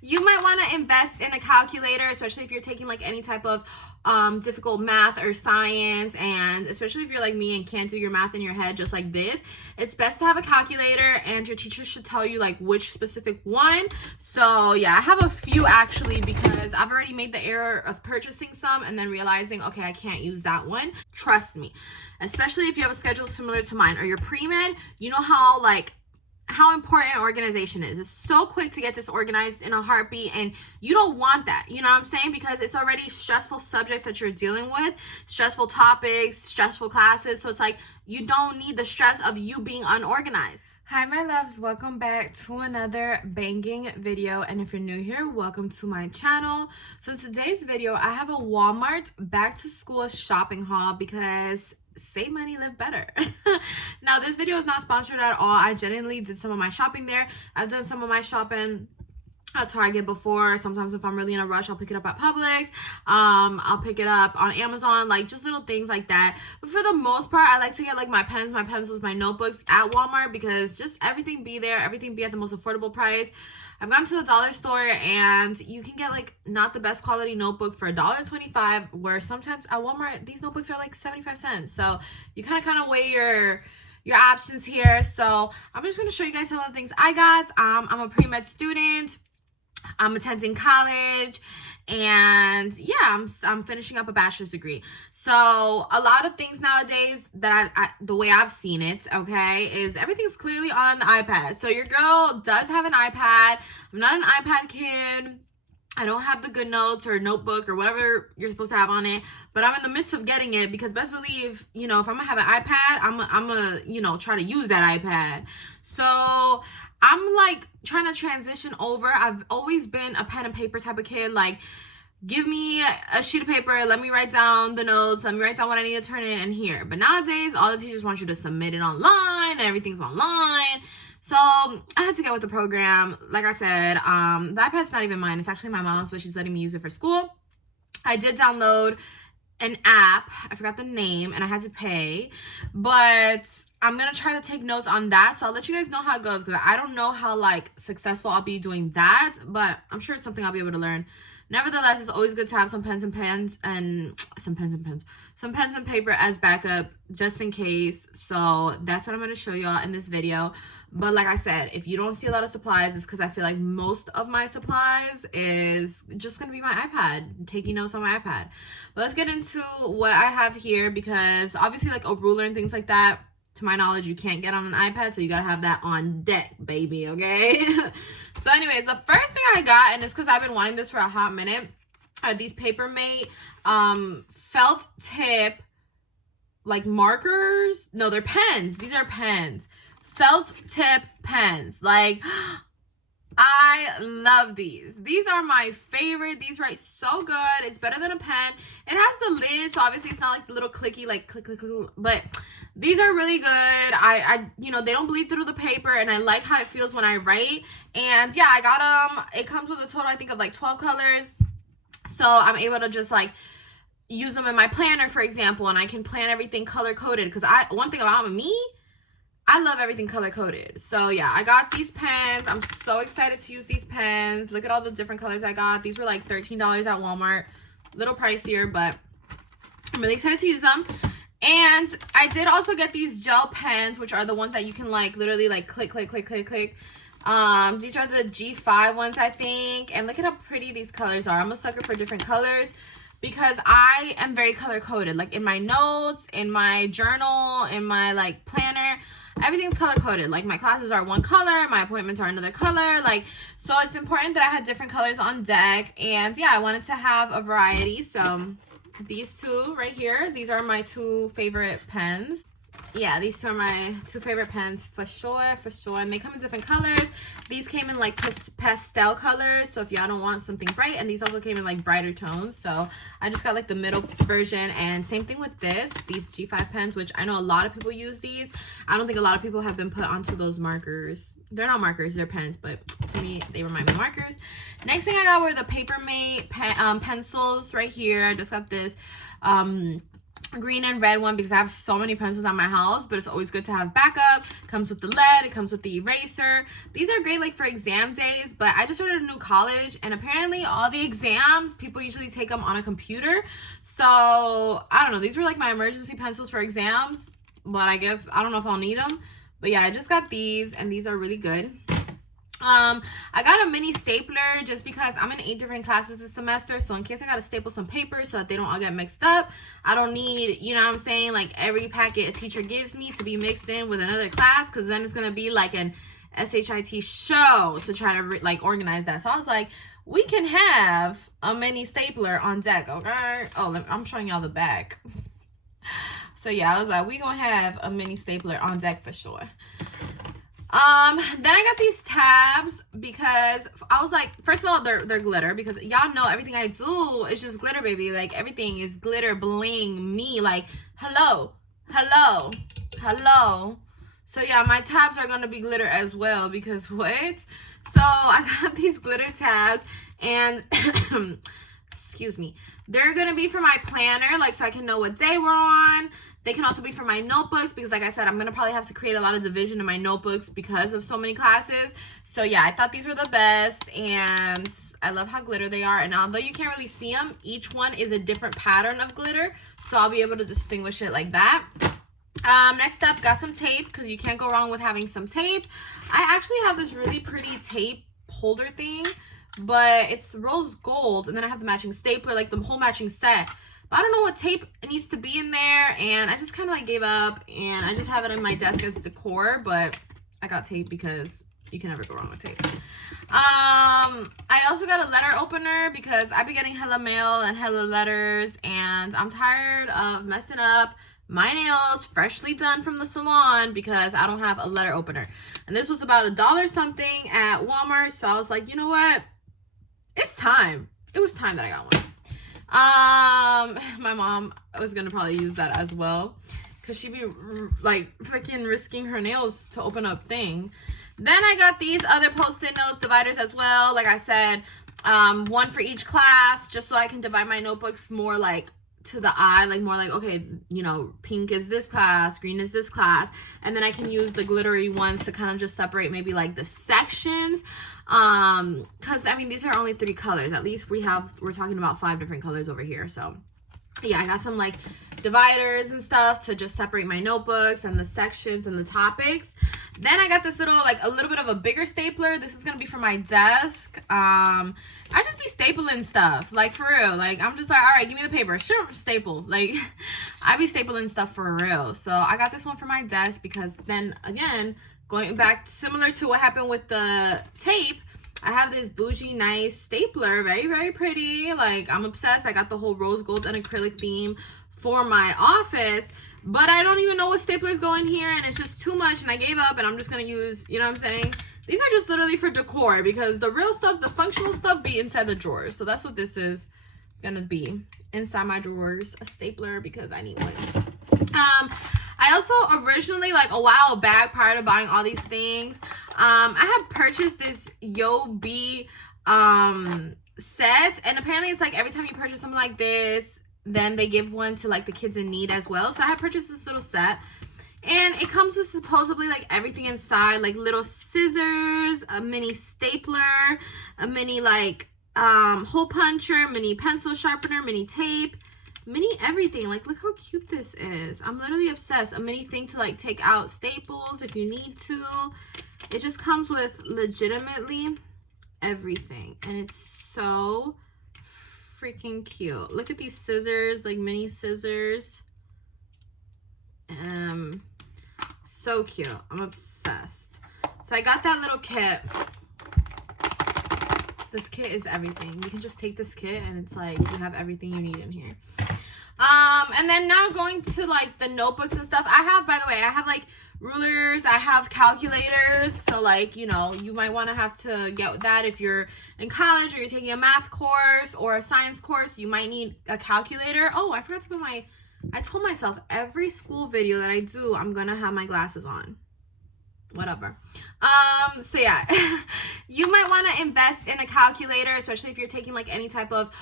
you might want to invest in a calculator, especially if you're taking like any type of difficult math or science, and especially if you're like me and can't do your math in your head just like this. It's best to have a calculator, and your teacher should tell you like which specific one. So yeah, I have a few actually, because I've already made the error of purchasing some and then realizing, okay, I can't use that one. Trust me, especially if you have a schedule similar to mine or your pre-med, you know how important organization is. It's so quick to get disorganized in a heartbeat, and you don't want that, you know what I'm saying? Because it's already stressful subjects that you're dealing with, stressful topics, stressful classes. So it's like, you don't need the stress of you being unorganized. Hi my loves, welcome back to another banging video, and if you're new here, welcome to my channel. So today's video, I have a Walmart back to school shopping haul, because save money, live better. Now this video is not sponsored at all. I genuinely did some of my shopping there. I've done some of my shopping at Target before. Sometimes if I'm really in a rush, I'll pick it up at Publix. I'll pick it up on Amazon, like just little things like that. But for the most part, I like to get like my pens, my pencils, my notebooks at Walmart, because just everything be there, everything be at the most affordable price. I've gone to the dollar store and you can get like not the best quality notebook for $1.25, where sometimes at Walmart these notebooks are like 75 cents. So you kind of weigh your options here. So I'm just going to show you guys some of the things I got. I'm a pre-med student. I'm attending college, and yeah, I'm finishing up a bachelor's degree. So a lot of things nowadays that the way I've seen it, okay, is everything's clearly on the iPad. So your girl does have an iPad. I'm not an iPad kid. I don't have the good notes or notebook or whatever you're supposed to have on it, but I'm in the midst of getting it, because best believe, you know, if I'm gonna have an iPad, I'm gonna, you know, try to use that iPad. So I'm like trying to transition over. I've always been a pen and paper type of kid. Like, give me a sheet of paper, let me write down the notes, let me write down what I need to turn in and here. But nowadays, all the teachers want you to submit it online, and everything's online. So I had to get with the program. Like I said, the iPad's not even mine. It's actually my mom's, but she's letting me use it for school. I did download an app. I forgot the name, and I had to pay. But I'm going to try to take notes on that. So I'll let you guys know how it goes, because I don't know how like successful I'll be doing that, but I'm sure it's something I'll be able to learn. Nevertheless, it's always good to have some pens and paper as backup, just in case. So that's what I'm going to show y'all in this video. But like I said, if you don't see a lot of supplies, it's because I feel like most of my supplies is just going to be my iPad, taking notes on my iPad. But let's get into what I have here, because obviously like a ruler and things like that, to my knowledge, you can't get on an iPad, so you gotta have that on deck, baby, okay? So anyways, the first thing I got, and it's because I've been wanting this for a hot minute, are these Papermate felt tip, like markers. No, they're pens. These are pens. Felt tip pens. Like, I love these. These are my favorite. These write so good. It's better than a pen. It has the lid, so obviously it's not like the little clicky, like click, click, click, but these are really good. I you know, they don't bleed through the paper, and I like how it feels when I write. And yeah, I got them. It comes with a total, I think, of like 12 colors. So I'm able to just like use them in my planner, for example, and I can plan everything color-coded, because one thing about me, I love everything color-coded. So yeah, I got these pens. I'm so excited to use these pens. Look at all the different colors I got. These were like $13 at Walmart. A little pricier, but I'm really excited to use them. And I did also get these gel pens, which are the ones that you can like literally like click, click, click, click, click. These are the G5 ones, I think. And look at how pretty these colors are. I'm a sucker for different colors, because I am very color-coded. Like in my notes, in my journal, in my like planner, everything's color-coded. Like my classes are one color, my appointments are another color. Like, so it's important that I had different colors on deck. And yeah, I wanted to have a variety. So these two right here, these are my two favorite pens. Yeah, these two are my two favorite pens for sure. And they come in different colors. These came in like pastel colors, so if y'all don't want something bright, and these also came in like brighter tones, so I just got like the middle version. And same thing with these G5 pens, which I know a lot of people use these. I don't think a lot of people have been put onto those markers. They're not markers, they're pens, but to me they remind me of markers. Next thing I got were the Papermate pencils right here. I just got this green and red one because I have so many pencils at my house, but it's always good to have backup. Comes with the lead, it comes with the eraser. These are great like for exam days, but I just started a new college and apparently all the exams, people usually take them on a computer. So I don't know, these were like my emergency pencils for exams, but I guess I don't know if I'll need them. But yeah, I just got these and these are really good. I got a mini stapler just because I'm in 8 different classes this semester, so in case I gotta staple some papers so that they don't all get mixed up, I don't need, you know what I'm saying, like every packet a teacher gives me to be mixed in with another class, because then it's gonna be like an SHIT show to try to like organize that. So I was like, we can have a mini stapler on deck, okay? Oh, I'm showing y'all the back. So yeah, I was like, we gonna have a mini stapler on deck for sure. Then I got these tabs because I was like, first of all, they're glitter, because y'all know everything I do is just glitter, baby. Like everything is glitter, bling, me. Like, hello. So yeah, my tabs are gonna be glitter as well, because what? So I got these glitter tabs and excuse me, they're gonna be for my planner, like so I can know what day we're on. They can also be for my notebooks because, like I said, I'm going to probably have to create a lot of division in my notebooks because of so many classes. So, yeah, I thought these were the best, and I love how glitter they are. And although you can't really see them, each one is a different pattern of glitter, so I'll be able to distinguish it like that. Next up, got some tape because you can't go wrong with having some tape. I actually have this really pretty tape holder thing, but it's rose gold, and then I have the matching stapler, like the whole matching set. But I don't know what tape needs to be in there, and I just kind of like gave up, and I just have it on my desk as decor, but I got tape because you can never go wrong with tape. I also got a letter opener because I be getting hella mail and hella letters, and I'm tired of messing up my nails freshly done from the salon because I don't have a letter opener. And this was about $1 something at Walmart, so I was like, you know what? It's time. It was time that I got one. My mom was gonna probably use that as well because she'd be like freaking risking her nails to open up thing. Then I got these other post-it note dividers as well. Like I said, one for each class, just so I can divide my notebooks more like to the eye, like more like, okay, you know, pink is this class, green is this class, and then I can use the glittery ones to kind of just separate maybe like the sections. Because I mean, these are only 3 colors. At least we're talking about 5 different colors over here. So yeah, I got some like dividers and stuff to just separate my notebooks and the sections and the topics. Then I got this little, like a little bit of a bigger stapler. This is gonna be for my desk. I just be stapling stuff, like for real. Like I'm just like, all right, give me the paper, sure, staple. Like I be stapling stuff for real. So I got this one for my desk because then again, going back similar to what happened with the tape, I have this bougie nice stapler, very, very pretty. Like I'm obsessed. I got the whole rose gold and acrylic theme for my office, but I don't even know what staplers go in here, and it's just too much, and I gave up, and I'm just gonna use, you know what I'm saying? These are just literally for decor because the real stuff, the functional stuff, be inside the drawers. So that's what this is gonna be, inside my drawers, a stapler, because I need one. I also originally, like a while back, prior to buying all these things, I had purchased this Yo-B set, and apparently it's like every time you purchase something like this, then they give one to like the kids in need as well. So I had purchased this little set, and it comes with supposedly like everything inside, like little scissors, a mini stapler, a mini like hole puncher, mini pencil sharpener, mini tape, mini everything. Like look how cute this is. I'm literally obsessed. A mini thing to like take out staples if you need to. It just comes with legitimately everything, and it's so freaking cute. Look at these scissors, like mini scissors. So cute. I'm obsessed. So I got that little kit. This kit is everything. You can just take this kit and it's like you have everything you need in here. And then now going to like the notebooks and stuff. I have, by the way, I have like rulers, I have calculators, so like, you know, you might want to have to get that if you're in college or you're taking a math course or a science course. You might need a calculator. Oh, I forgot to put I told myself every school video that I do, I'm gonna have my glasses on. whatever. So yeah, you might want to invest in a calculator, especially if you're taking like any type of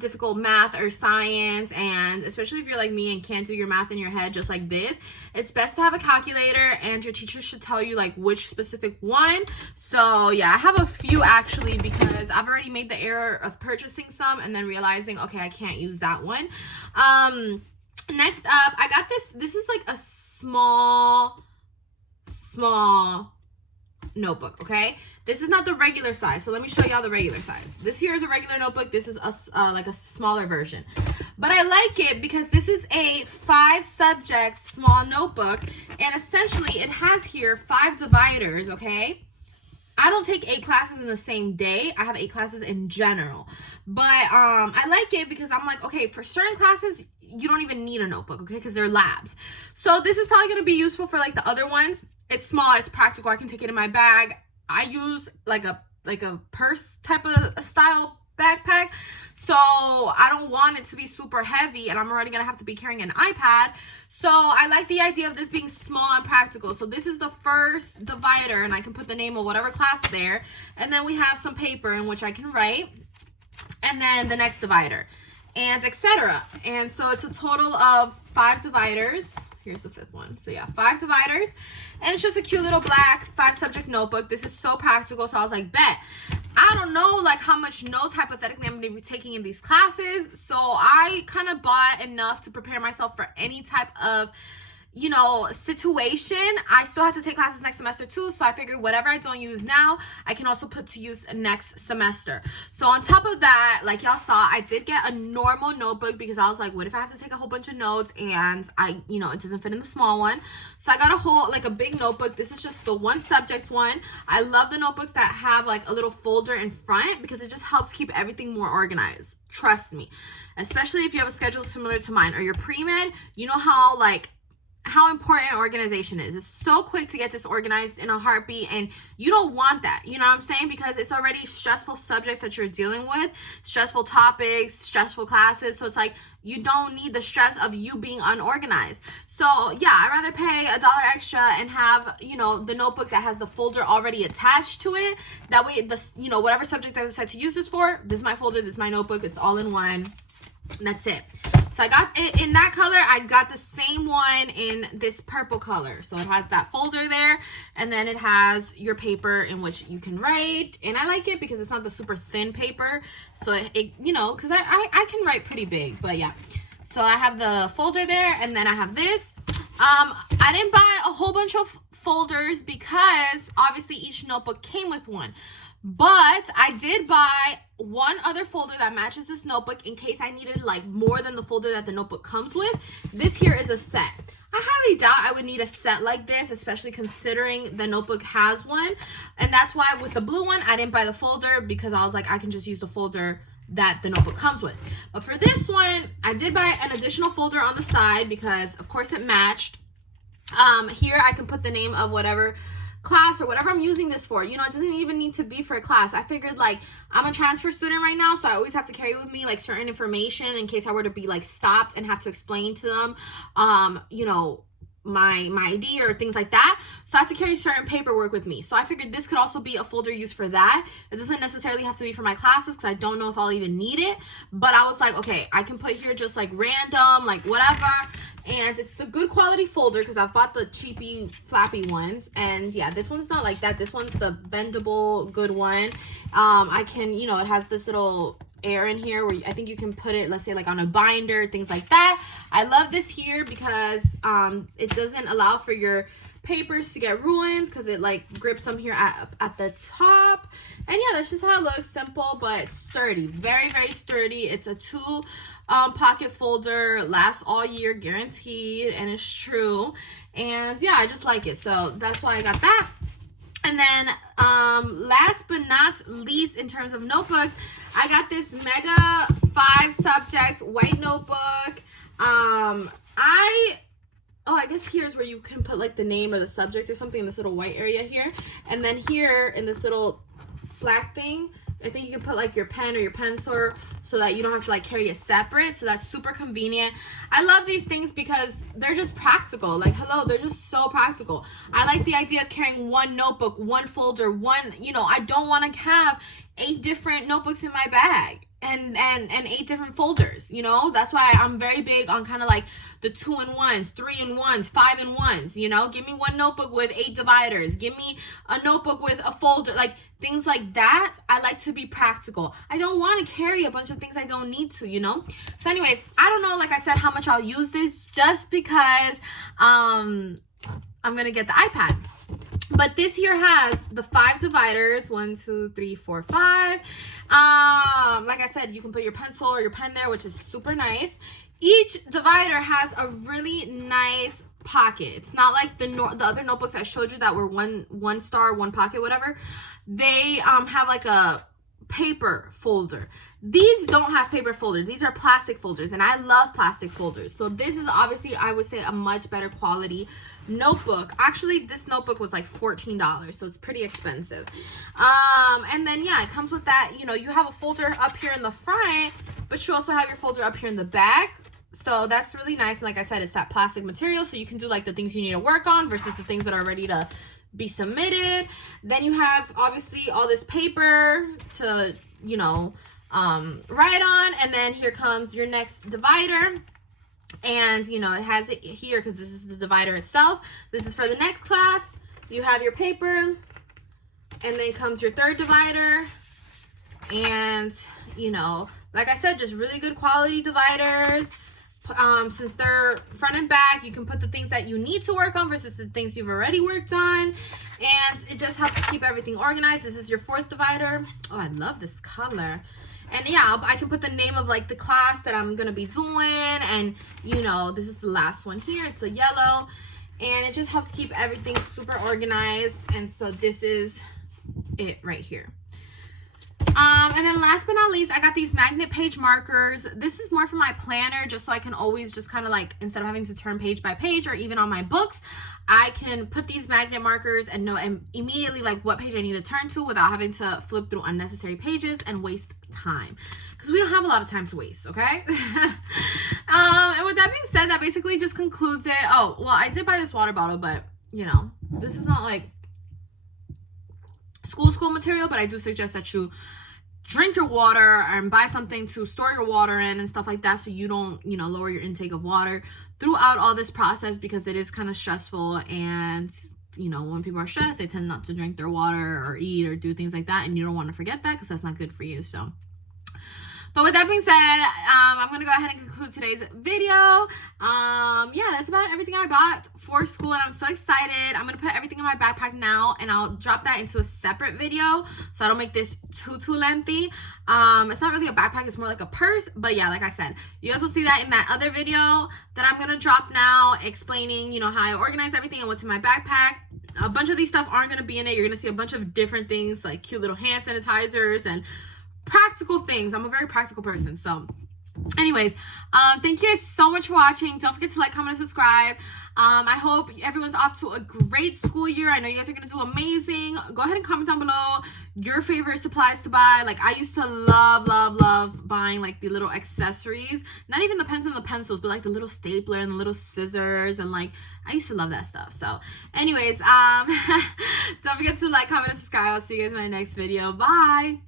difficult math or science, and especially if you're like me and can't do your math in your head just like this. It's best to have a calculator, and your teacher should tell you like which specific one. So yeah, I have a few actually, because I've already made the error of purchasing some and then realizing, okay, I can't use that one. Next up, I got this is like a small notebook, okay? This is not the regular size, so let me show y'all the regular size. This here is a regular notebook. This is like a smaller version, but I like it because this is a 5-subject small notebook, and essentially it has here 5 dividers, okay? I don't take 8 classes in the same day. I have 8 classes in general, but I like it because I'm like, okay, for certain classes you don't even need a notebook, okay, because they're labs. So this is probably going to be useful for like the other ones. It's small, it's practical, I can take it in my bag. I use like a purse type of style backpack, so I don't want it to be super heavy, and I'm already gonna have to be carrying an iPad. So I like the idea of this being small and practical. So this is the first divider, and I can put the name of whatever class there, and then we have some paper in which I can write, and then the next divider, and etc. And so it's a total of 5 dividers. Here's the 5th one. So yeah, 5 dividers, and it's just a cute little black 5-subject notebook. This is so practical, so I was like, bet. I don't know like how much notes hypothetically I'm going to be taking in these classes, so I kind of bought enough to prepare myself for any type of, you know, situation. I still have to take classes next semester too, so I figured whatever I don't use now, I can also put to use next semester. So on top of that, like y'all saw, I did get a normal notebook because I was like, what if I have to take a whole bunch of notes and you know, it doesn't fit in the small one. So I got a whole, like a big notebook. This is just the 1-subject one. I love the notebooks that have like a little folder in front because it just helps keep everything more organized. Trust me, especially if you have a schedule similar to mine or you're pre-med, you know how important organization is. It's so quick to get disorganized in a heartbeat, and you don't want that, you know what I'm saying, because it's already stressful subjects that you're dealing with, stressful topics, stressful classes. So it's like you don't need the stress of you being unorganized. So yeah, I'd rather pay $1 extra and have, you know, the notebook that has the folder already attached to it. That way, this, you know, whatever subject I decide to use this for, this is my folder, this is my notebook, it's all in one. That's it. So I got it in that color. I got the same one in this purple color. So it has that folder there, and then it has your paper in which you can write. And I like it because it's not the super thin paper. So it you know, because I can write pretty big, but yeah. So I have the folder there, and then I have this. I didn't buy a whole bunch of folders because obviously each notebook came with one. But I did buy one other folder that matches this notebook in case I needed like more than the folder that the notebook comes with. This here is a set. I highly doubt I would need a set like this, especially considering the notebook has one. And that's why with the blue one, I didn't buy the folder because I was like, I can just use the folder that the notebook comes with. But for this one, I did buy an additional folder on the side because of course it matched. Here I can put the name of whatever class or whatever I'm using this for. You know, it doesn't even need to be for a class. I figured like I'm a transfer student right now, so I always have to carry with me like certain information in case I were to be like stopped and have to explain to them you know, my ID or things like that. So I have to carry certain paperwork with me. So I figured this could also be a folder used for that. It doesn't necessarily have to be for my classes because I don't know if I'll even need it. But I was like, okay, I can put here just like random, like whatever. And it's the good quality folder because I've bought the cheapy flappy ones. And yeah, this one's not like that. This one's the bendable good one. I can, you know, it has this little air in here where I think you can put it, let's say like on a binder, things like that. I love this here because it doesn't allow for your papers to get ruined because it like grips them here at the top. And yeah, that's just how it looks. Simple but sturdy, very sturdy. It's a 2 pocket folder, lasts all year guaranteed, and it's true. And yeah, I just like it, so that's why I got that. And then last but not least, in terms of notebooks, I got this mega 5-subject white notebook. I guess here's where you can put like the name or the subject or something in this little white area here. And then here in this little black thing, I think you can put like your pen or your pencil so that you don't have to like carry it separate. So that's super convenient. I love these things because they're just practical. Like, hello, they're just so practical. I like the idea of carrying one notebook, one folder, one, you know, I don't want to have 8 different notebooks in my bag and 8 different folders, you know. That's why I'm very big on kind of like the 2-in-1s, 3-in-1s, 5-in-1s, you know. Give me one notebook with 8 dividers, give me a notebook with a folder, like things like that. I like to be practical. I don't want to carry a bunch of things I don't need to, you know. So anyways, I don't know, like I said, how much I'll use this, just because I'm gonna get the iPad. But this here has the 5 dividers, 1, 2, 3, 4, 5. Like I said, you can put your pencil or your pen there, which is super nice. Each divider has a really nice pocket. It's not like the other notebooks I showed you that were one star, one pocket, whatever. They have like a paper folder. These don't have paper folders. These are plastic folders, and I love plastic folders. So this is obviously, I would say, a much better quality notebook. Actually, this notebook was like $14, so it's pretty expensive. And then yeah, it comes with that, you know, you have a folder up here in the front, but you also have your folder up here in the back. So that's really nice. And like I said, it's that plastic material, so you can do like the things you need to work on versus the things that are ready to be submitted. Then you have obviously all this paper to, you know, write on. And then here comes your next divider, and you know, it has it here because this is the divider itself. This is for the next class. You have your paper, and then comes your third divider. And you know, like I said, just really good quality dividers. Since they're front and back, you can put the things that you need to work on versus the things you've already worked on, and it just helps keep everything organized. This is your fourth divider. Oh, I love this color. And yeah, I can put the name of like the class that I'm gonna be doing, and you know, this is the last one here. It's a yellow, and it just helps keep everything super organized. And so this is it right here. And then last but not least, I got these magnet page markers. This is more for my planner, just so I can always just kind of like, instead of having to turn page by page or even on my books, I can put these magnet markers and know immediately like what page I need to turn to without having to flip through unnecessary pages and waste time, because we don't have a lot of time to waste, okay? And with that being said, that basically just concludes it. Oh, well, I did buy this water bottle, but you know, this is not like school material, but I do suggest that you drink your water and buy something to store your water in and stuff like that, so you don't, you know, lower your intake of water throughout all this process, because it is kind of stressful. And you know, when people are stressed, they tend not to drink their water or eat or do things like that, and you don't want to forget that, because that's not good for you. So but with that being said, I'm going to go ahead and conclude today's video. Yeah, that's about everything I bought for school, and I'm so excited. I'm going to put everything in my backpack now, and I'll drop that into a separate video so I don't make this too lengthy. It's not really a backpack, it's more like a purse. But yeah, like I said, you guys will see that in that other video that I'm going to drop now, explaining, you know, how I organize everything and what's in my backpack. A bunch of these stuff aren't going to be in it. You're going to see a bunch of different things, like cute little hand sanitizers and practical things. I'm a very practical person. So anyways, thank you guys so much for watching. Don't forget to like, comment, and subscribe. I hope everyone's off to a great school year. I know you guys are gonna do amazing. Go ahead and comment down below your favorite supplies to buy. Like, I used to love buying like the little accessories, not even the pens and the pencils, but like the little stapler and the little scissors, and like I used to love that stuff. So anyways, don't forget to like, comment, and subscribe. I'll see you guys in my next video. Bye.